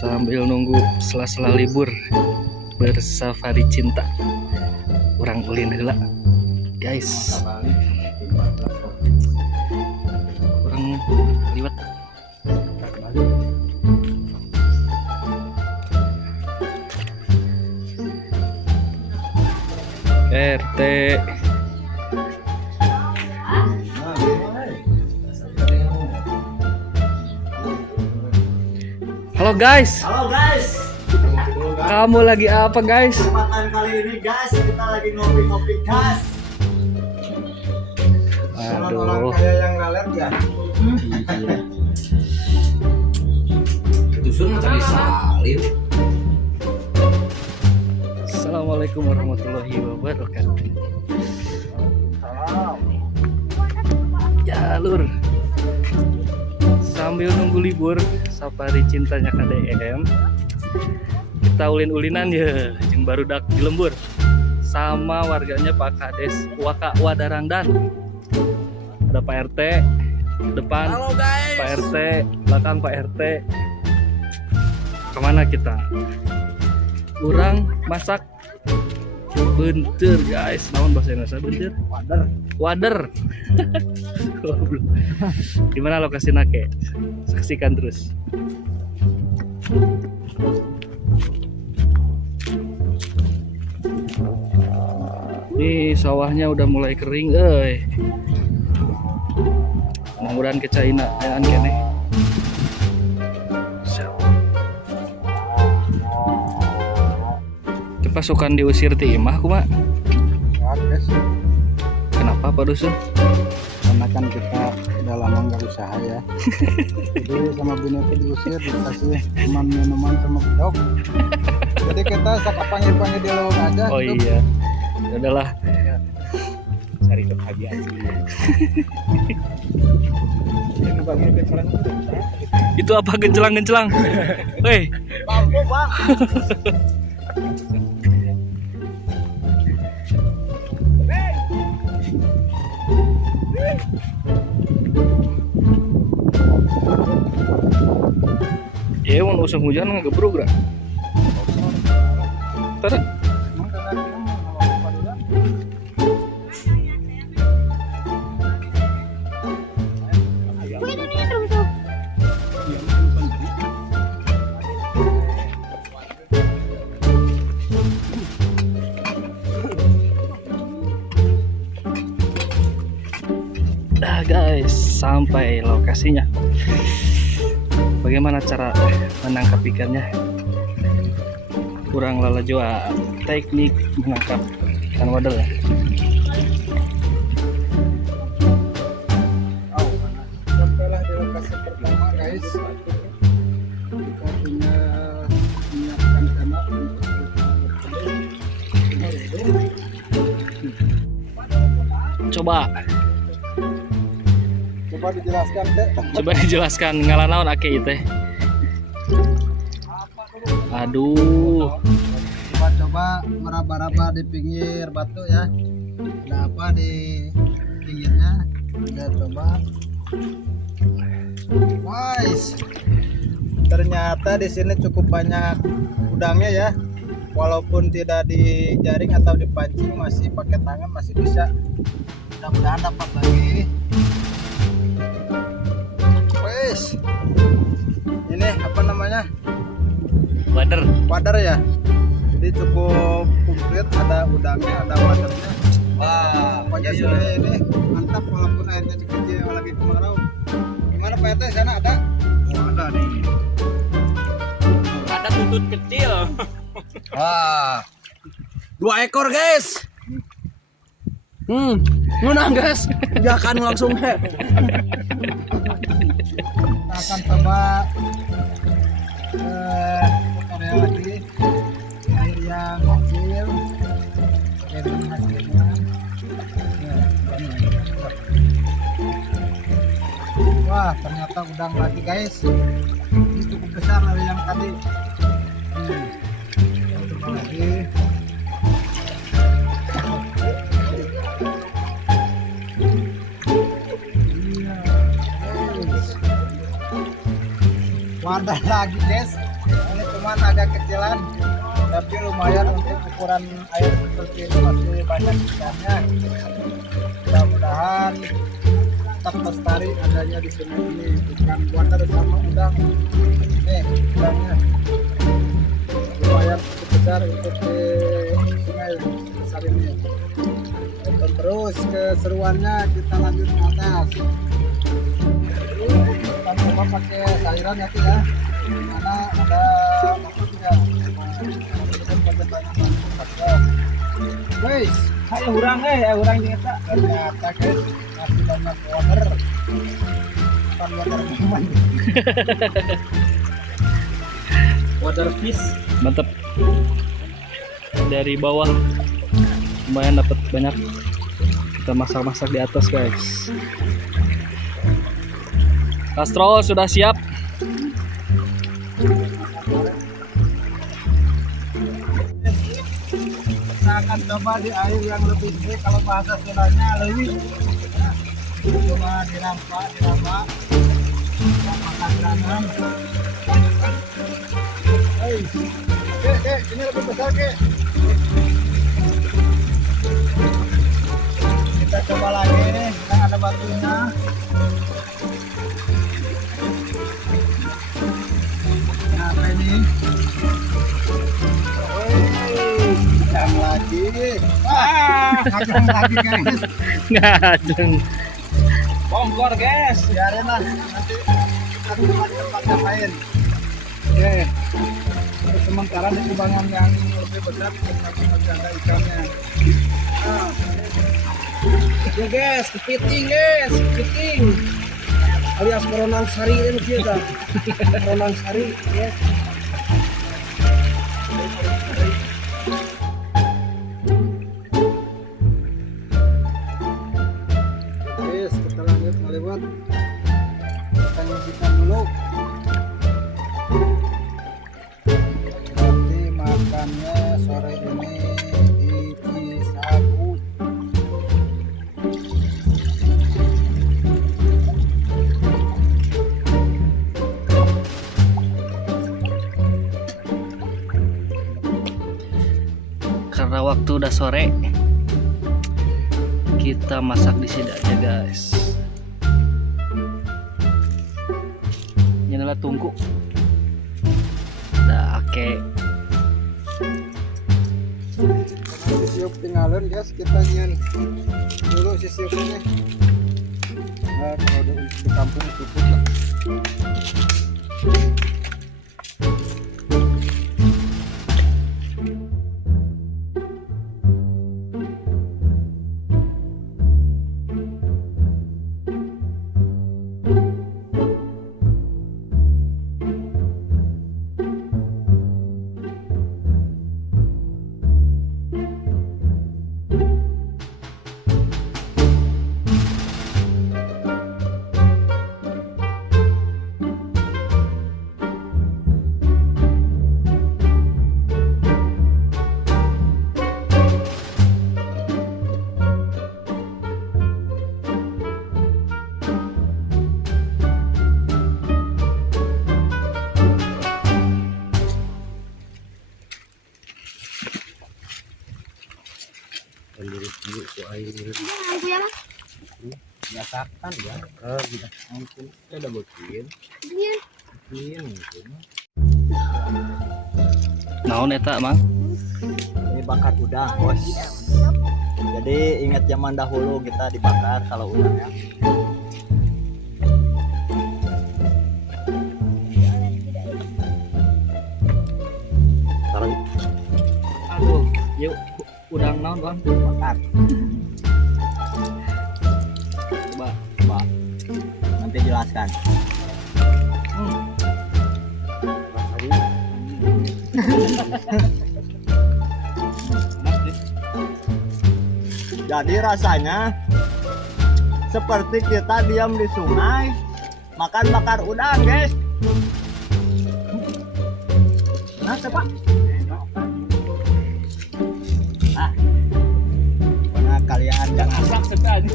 sambil nunggu sela-sela libur bersafari cinta. Urang ulin heula guys, urang liwat RT. Halo guys. Halo guys. Kamu lagi apa guys? Kesempatan kali ini guys kita lagi ngopi-ngopi guys. Aduh. Kayak yang ngalet ya. Itu sun cari salin. Assalamualaikum warahmatullahi wabarakatuh. Jalur sambil nunggu libur safari cintanya KDM, kita ulin-ulinan ya jeung barudak di lembur sama warganya Pak Kades Waka Wadarangdan. Ada Pak RT depan. Halo guys. Pak RT belakang Pak RT. Kemana kita? Urang masak bentir guys. Naon bahasa Indonesia bentir? Wader. Gimana lokasi nake? Saksikan terus. Nih sawahnya udah mulai kering, mudah-mudahan kecaina ayaan kene. Pasukan diusir ti imah kumaha? Kenapa Pak Dusun? Karena kan kita udah lama nggak usaha ya. Jadi sama bini itu diusir, dikasih minuman sama bedok. Jadi kita sakapangnya di lewat aja. Oh gitu. iya. Ya udahlah. Cari kebahagiaan sih. Itu apa gencelang-gencelang? Hei, Bambu bang. ya mau usah hujan ngegebruk dah. Tada. Dah guys, sampai lokasinya. Bagaimana cara menangkap ikannya? Kurang lala jua teknik menangkap ikan wader. Sampailah di lokasi pertama guys. Kita punya menyiapkan tembak Coba dijelaskan teh. Coba dijelaskan ngalanaon ake teh. Aduh. Coba meraba-raba di pinggir batu ya. Ada apa di pinggirnya? Kita coba. Guys. Ternyata di sini cukup banyak udangnya ya. Walaupun tidak dijaring atau dipancing, masih pakai tangan masih bisa. Mudah-mudahan dapat lagi. Wes. Ini apa namanya? Wader ya. Jadi cukup komplit, ada udangnya, ada wadernya. Wah, pokoknya sudah ini mantap walaupun airnya kecil lagi kemarau. Gimana Pak RT, sana ada? Oh, ada nih. Ada tutut kecil. Wah. 2 ekor, guys. Menang, guys. Jangan langsung. Kita akan coba area lagi air yang kecil. Ini hasilnya. Wah, ternyata udang lagi, guys. Ini cukup besar dari yang tadi. Coba lagi. Wadah lagi, guys. Ini cuman agak kecilan, tapi lumayan untuk ukuran air seperti ini, masih banyak ikannya. Mudah-mudahan tetap lestari adanya di sini ini ikan water sama udang. Nih udangnya lumayan cukup besar untuk di sungai besar ini. Tonton terus keseruannya, kita lanjut ke atas. Kita coba pakai cairan ya Ki, ya. Mana ada maksudnya. Guys, Ayo urang urang kita. ternyata guys masih banyak water. Bukan water minuman. Water fish. Mantap. Dari bawah lumayan dapat banyak. Kita masak-masak di atas guys. Kastrol sudah siap. Kita akan coba di air yang lebih gede, kalau bahasa Sundanya leuwih. Cuma diramba, makan tangan. Hei, Kek, ini lebih besar Kek. Kita coba lagi nih, kita ada batunya. Nah, apa ini? Ngajang lagi. Ngajang lagi guys. Ngajeng. Bongkor guys. Biarin lah, nanti kita coba di tempat yang lain. Oke. Untuk sementara di kubangan yang lebih besar kita menjaga ikannya. Nah, Ya guys, kepiting guys, kepiting. Alias Ronang Sari ini kita. Ronang Sari, guys. guys, kita lanjut melewat. Kita nyisikan dulu. Nanti makannya sore ini di Cisagu. Karena waktu udah sore, kita masak di sini aja guys. Ini adalah tungku. Nah, oke. Sisiup tinggalin guys, kita nyen dulu sisiupnya. Nah, kalau di kampung cukup lah. Dulu ku air biasakan ya. Mungkin ada mungkin. Naon eta, Mang? Ini bakar udang bos. Jadi ingat zaman dahulu kita dibakar kalau udangnya. Aduh, yuk udang naon, Bang? Bakar. Coba. Nanti jelaskan. Jadi rasanya seperti kita diam di sungai makan bakar udang guys. Nah coba. Mana kalian jangan Asap sekali.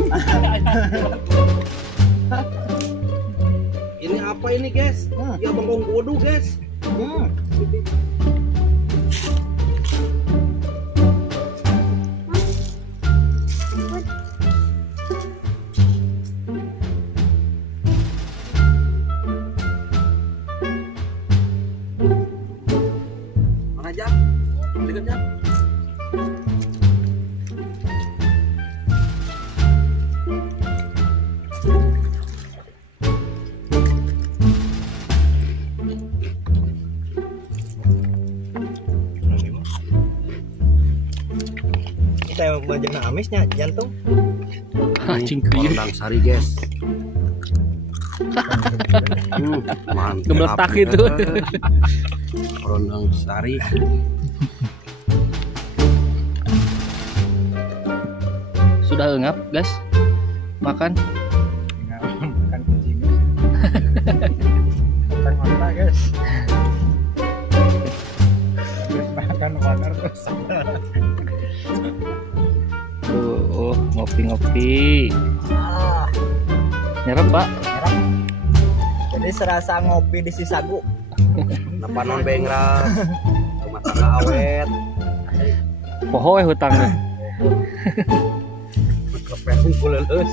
Ini apa ini guys? Ya bengkong kudu guys. Dekatnya. Kita yang bajana amisnya jantung. Anjing kieu. Rendang sari, guys. Mantap. Gebletak itu. Rendang sari. Sudah engap, guys. Makan. Makan kucing. Makan mata guys. Makan water terus. Tuh, ngopi-ngopi. Nyerap, Pak. Jadi serasa ngopi di Sisagu. Napa non bengrang. Rumah tangga awet. Poho hutangnya. Kepet unggul leus.